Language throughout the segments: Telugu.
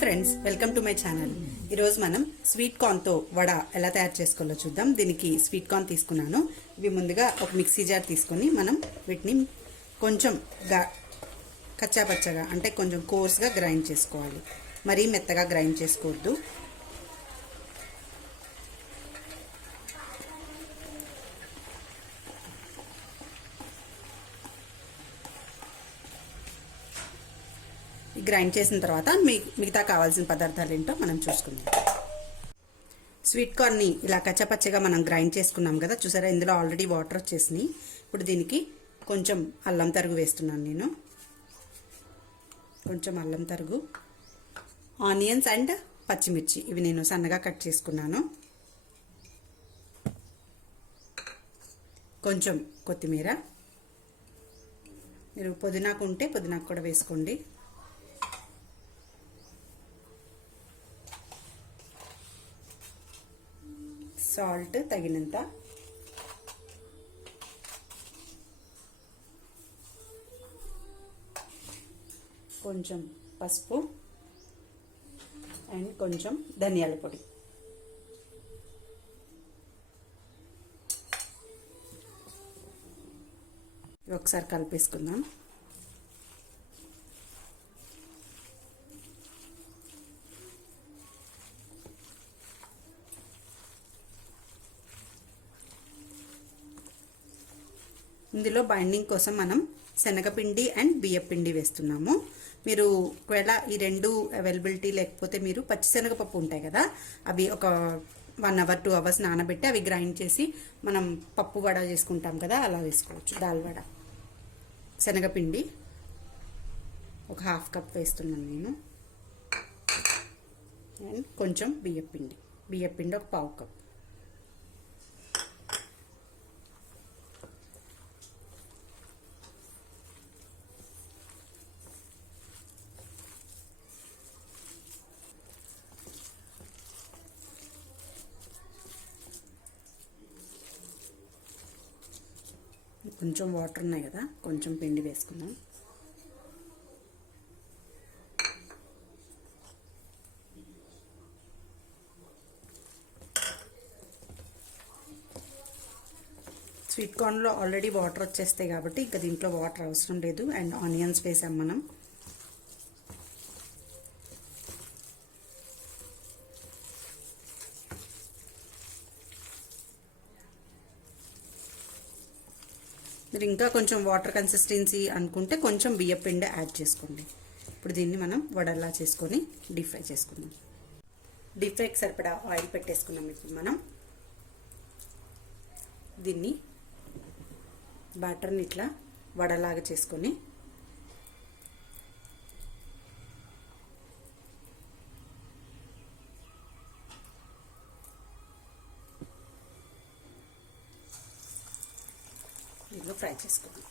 Friends, welcome to my channel. ఈరోజు మనం స్వీట్ కార్న్తో వడ ఎలా తయారు చేసుకోవాలో చూద్దాం. దీనికి స్వీట్ కార్న్ తీసుకున్నాను. ఇవి ముందుగా ఒక మిక్సీ జార్ తీసుకొని మనం వీటిని కొంచెం కచ్చాపచ్చగా అంటే కొంచెం కోర్స్గా గ్రైండ్ చేసుకోవాలి. మరీ మెత్తగా గ్రైండ్ చేసుకోవద్దు. గ్రైండ్ చేసిన తర్వాత మిగతా కావాల్సిన పదార్థాలు ఏంటో మనం చూసుకుందాం. స్వీట్ కార్న్ని ఇలా కచ్చపచ్చగా మనం గ్రైండ్ చేసుకున్నాం కదా, చూసారా ఇందులో ఆల్రెడీ వాటర్ వచ్చేసినాయి. ఇప్పుడు దీనికి కొంచెం అల్లం తరుగు వేస్తున్నాను నేను. కొంచెం అల్లం తరుగు, ఆనియన్స్ అండ్ పచ్చిమిర్చి ఇవి నేను సన్నగా కట్ చేసుకున్నాను. కొంచెం కొత్తిమీర, మీరు పుదీనాకు ఉంటే పుదీనాకు కూడా వేసుకోండి. సాల్ట్ తగినంత, కొంచెం పసుపు అండ్ కొంచెం ధనియాల పొడి. ఒకసారి కలిపేసుకుందాం. ఇందులో బైండింగ్ కోసం మనం శనగపిండి అండ్ బియ్యపిండి వేస్తున్నాము. మీరు ఒకవేళ ఈ రెండు అవైలబిలిటీ లేకపోతే మీరు పచ్చిశనగపప్పు ఉంటాయి కదా, అవి ఒక 1 అవర్ 2 అవర్స్ నానబెట్టి అవి గ్రైండ్ చేసి మనం పప్పు వడ చేసుకుంటాం కదా, అలా వేసుకోవచ్చు. దాల్ వడ. శనగపిండి ఒక 1/2 కప్ వేస్తున్నాను నేను. అండ్ కొంచెం బియ్యపిండి ఒక 1/4 కప్. కొంచెం వాటర్ ఉన్నాయి కదా, కొంచెం పిండి వేసుకుందాం. స్వీట్ కార్న్లో ఆల్రెడీ వాటర్ వచ్చేస్తాయి కాబట్టి ఇంకా దీంట్లో వాటర్ అవసరం లేదు. అండ్ ఆనియన్స్ వేసాం మనం. మీరు ఇంకా కొంచెం వాటర్ కన్సిస్టెన్సీ అనుకుంటే కొంచెం బియ్యపిండి యాడ్ చేసుకోండి. ఇప్పుడు దీన్ని మనం వడల్లా చేసుకొని డీప్ ఫ్రై చేసుకుందాం. డీప్ ఫ్రైకి సరిపడా ఆయిల్ పెట్టేసుకున్నాం. ఇప్పుడు మనం దీన్ని బ్యాటర్ని ఇట్లా వడలాగా చేసుకొని దీనిలో ఫ్రై చేసుకోండి.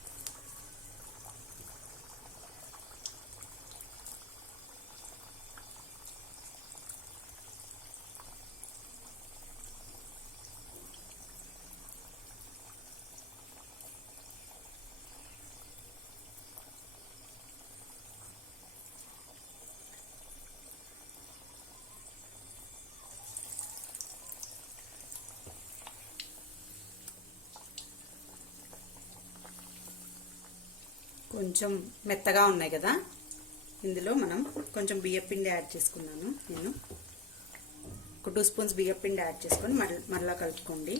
కొంచెం మెత్తగా ఉన్నాయి కదా, ఇందులో మనం కొంచెం బియ్యపిండి యాడ్ చేసుకున్నాను నేను. ఒక 2 స్పూన్స్ బియ్యపిండి యాడ్ చేసుకొని మరలా కలుపుకోండి.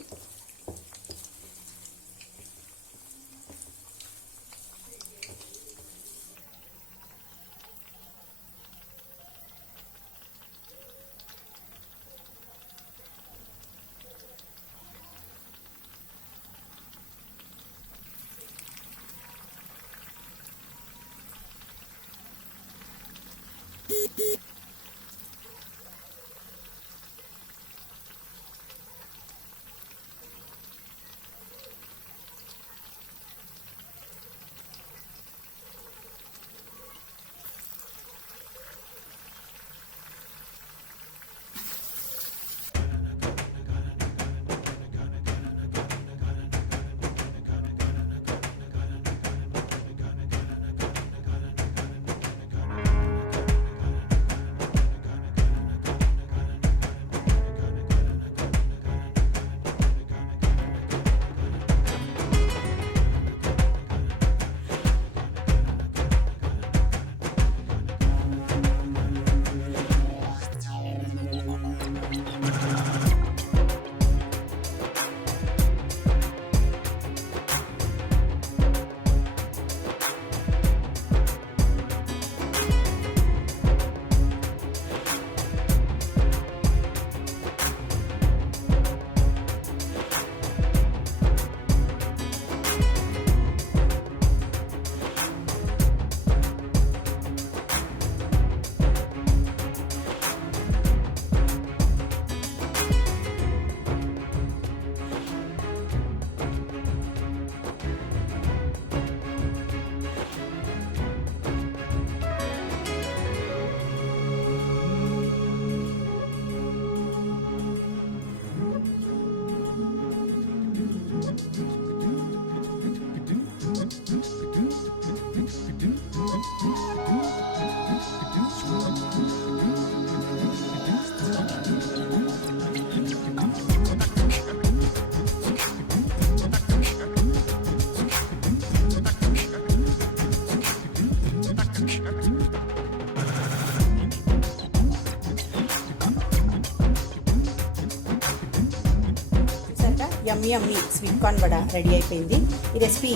యమ్మీ యమ్మీ స్వీట్ కార్న్ వడ రెడీ అయిపోయింది. ఈ రెసిపీ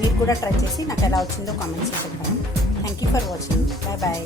మీరు కూడా ట్రై చేసి నాకు ఎలా వచ్చిందో కామెంట్స్లో చెప్పండి. Thank you for watching. Bye bye.